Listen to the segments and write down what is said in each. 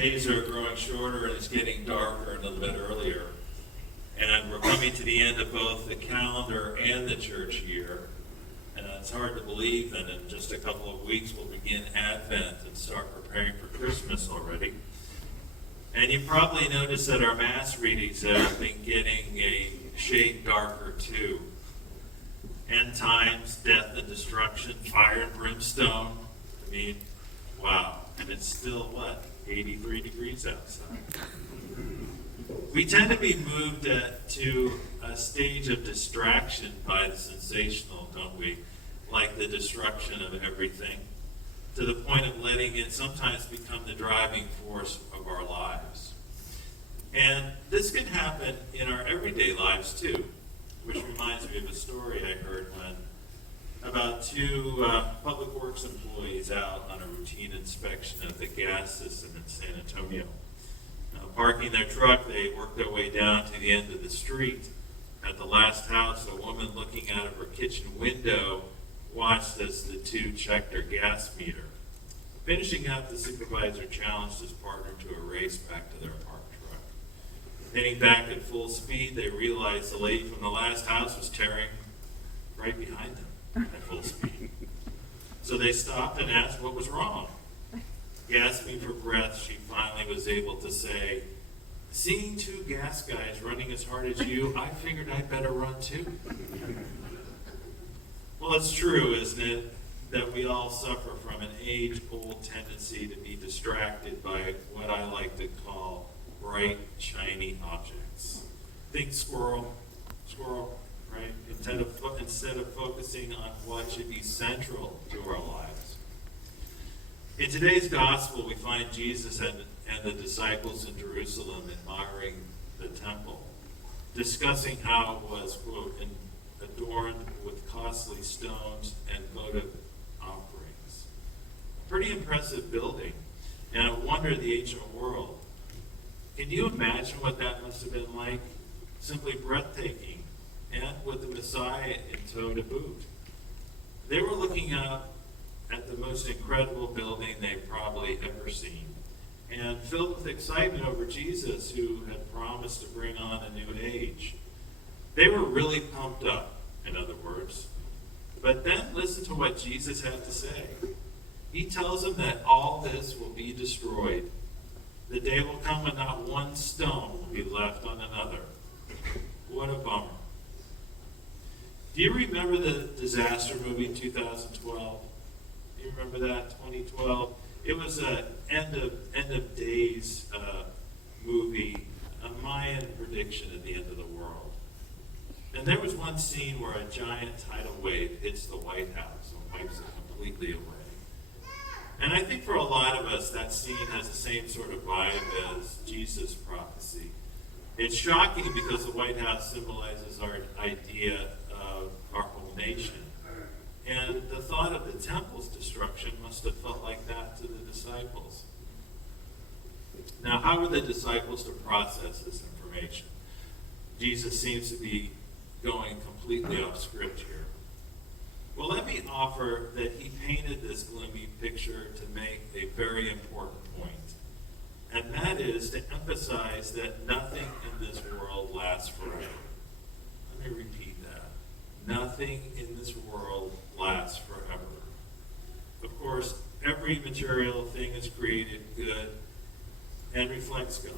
days are growing shorter and it's getting darker a little bit earlier. And we're coming to the end of both the calendar and the church year. And it's hard to believe that in just a couple of weeks we'll begin Advent and start preparing for Christmas already. And you probably noticed that our Mass readings have been getting a shade darker too. End times, death and destruction, fire and brimstone. I mean, wow. And it's still, 83 degrees outside. We tend to be moved to a stage of distraction by the sensational, don't we? Like the destruction of everything, to the point of letting it sometimes become the driving force of our lives. And this can happen in our everyday lives too, which reminds me of a story I heard about two public works employees out on a routine inspection of the gas system in San Antonio. Parking their truck, they worked their way down to the end of the street. At the last house, a woman looking out of her kitchen window watched as the two checked their gas meter. Finishing up, the supervisor challenged his partner to a race back to their parked truck. Heading back at full speed, they realized the lady from the last house was tearing right behind them at full speed. So they stopped and asked what was wrong. Gasping for breath, she finally was able to say, "Seeing two gas guys running as hard as you, I figured I'd better run too." Well, it's true, isn't it, that we all suffer from an age-old tendency to be distracted by what I like to call bright, shiny objects. Think squirrel, right? Instead of focusing on what should be central to our lives. In today's gospel, we find Jesus and the disciples in Jerusalem admiring the temple, discussing how it was, quote, adorned with costly stones and votive offerings. Pretty impressive building, and a wonder of the ancient world. Can you imagine what that must have been like? Simply breathtaking, and with the Messiah in tow to boot. They were looking up at the most incredible building they've probably ever seen, and filled with excitement over Jesus, who had promised to bring on a new age. They were really pumped up, in other words. But then listen to what Jesus had to say. He tells them that all this will be destroyed. The day will come when not one stone will be left on another. What a bummer. Do you remember the disaster movie 2012? Do you remember that, 2012? It was an end of days movie, a Mayan prediction of the end of the world. And there was one scene where a giant tidal wave hits the White House and wipes it completely away. And I think for a lot of us, that scene has the same sort of vibe as Jesus' prophecy. It's shocking because the White House symbolizes our idea of our whole nation. And the thought of the temple's destruction must have felt like that to the disciples. Now, how were the disciples to process this information? Jesus seems to be going completely off script here. Well, let me offer that he painted this gloomy picture to make a very important point. And that is to emphasize that nothing in this world lasts forever. Let me repeat that. Nothing in this world lasts forever. Of course, every material thing is created good and reflects God.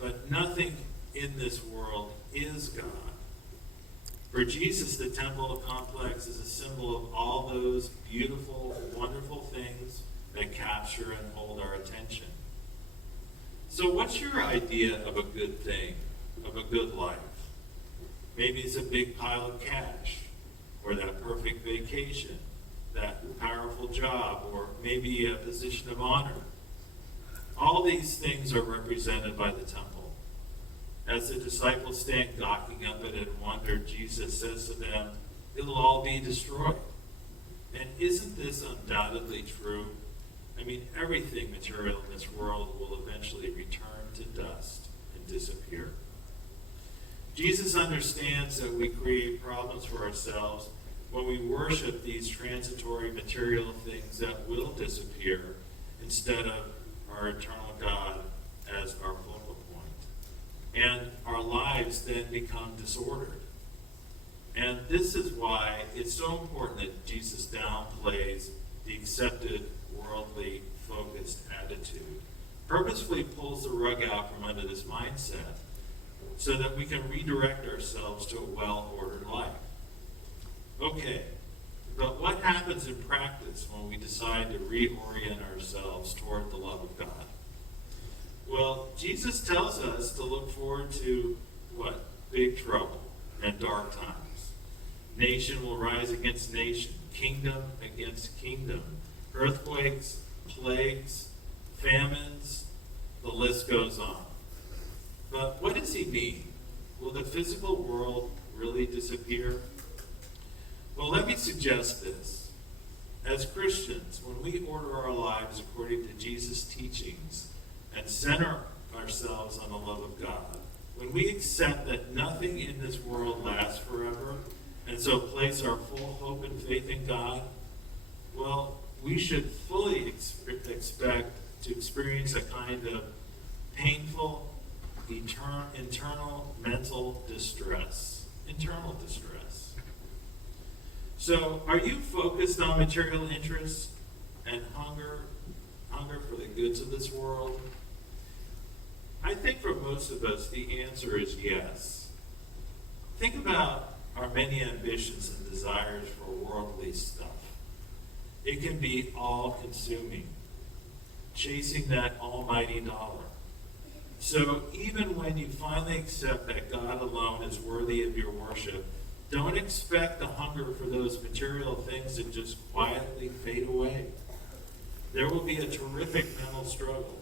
But nothing in this world is God. For Jesus, the temple complex is a symbol of all those beautiful, wonderful things that capture and hold our attention. So what's your idea of a good thing, of a good life? Maybe it's a big pile of cash, or that perfect vacation, that powerful job, or maybe a position of honor. All these things are represented by the temple. As the disciples stand gawking up at it in wonder, Jesus says to them, it'll all be destroyed. And isn't this undoubtedly true? I mean, everything material in this world will eventually return to dust and disappear. Jesus understands that we create problems for ourselves when we worship these transitory material things that will disappear instead of our eternal God as our focal point. And our lives then become disordered. And this is why it's so important that Jesus downplays the accepted worldly focused attitude, purposefully pulls the rug out from under this mindset so that we can redirect ourselves to a well-ordered life. Okay, but what happens in practice when we decide to reorient ourselves toward the love of God? Well, Jesus tells us to look forward to what? Big trouble and dark times. Nation will rise against nation, kingdom against kingdom, earthquakes, plagues, famines, the list goes on. But what does he mean? Will the physical world really disappear? Well, let me suggest this. As Christians, when we order our lives according to Jesus' teachings and center ourselves on the love of God, when we accept that nothing in this world lasts forever, and so place our full hope and faith in God, well, we should fully expect to experience a kind of painful, internal mental distress. Internal distress. So, are you focused on material interests and hunger for the goods of this world? I think for most of us, the answer is yes. Think about our many ambitions and desires for worldly stuff. It can be all-consuming, chasing that almighty dollar. So even when you finally accept that God alone is worthy of your worship, don't expect the hunger for those material things to just quietly fade away. There will be a terrific mental struggle,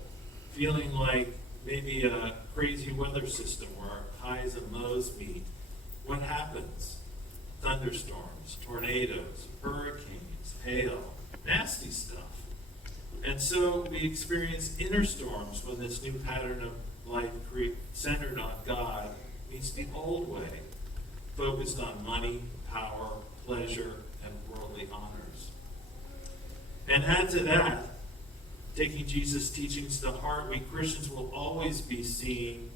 feeling like maybe a crazy weather system where highs and lows meet. What happens? Thunderstorms, tornadoes, hurricanes, hail, nasty stuff. And so we experience inner storms when this new pattern of life centered on God meets the old way, focused on money, power, pleasure, and worldly honors. And add to that, taking Jesus' teachings to heart, we Christians will always be seen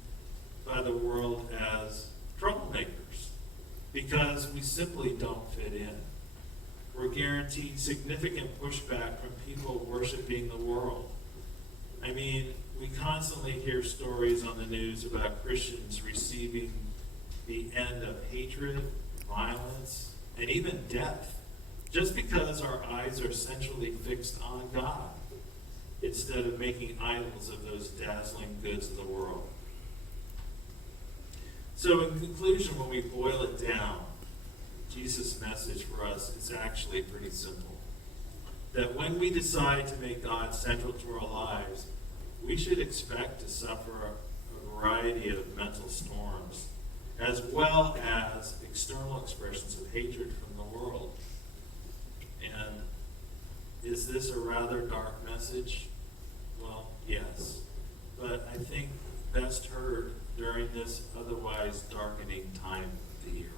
by the world as troublemakers because we simply don't fit in. We're guaranteed significant pushback from people worshiping the world. I mean, we constantly hear stories on the news about Christians receiving the end of hatred, violence, and even death, just because our eyes are centrally fixed on God, instead of making idols of those dazzling goods of the world. So in conclusion, when we boil it down, Jesus' message for us is actually pretty simple. That when we decide to make God central to our lives, we should expect to suffer a variety of mental storms, as well as external expressions of hatred from the world. And is this a rather dark message? Well, yes. But I think best heard during this otherwise darkening time of the year.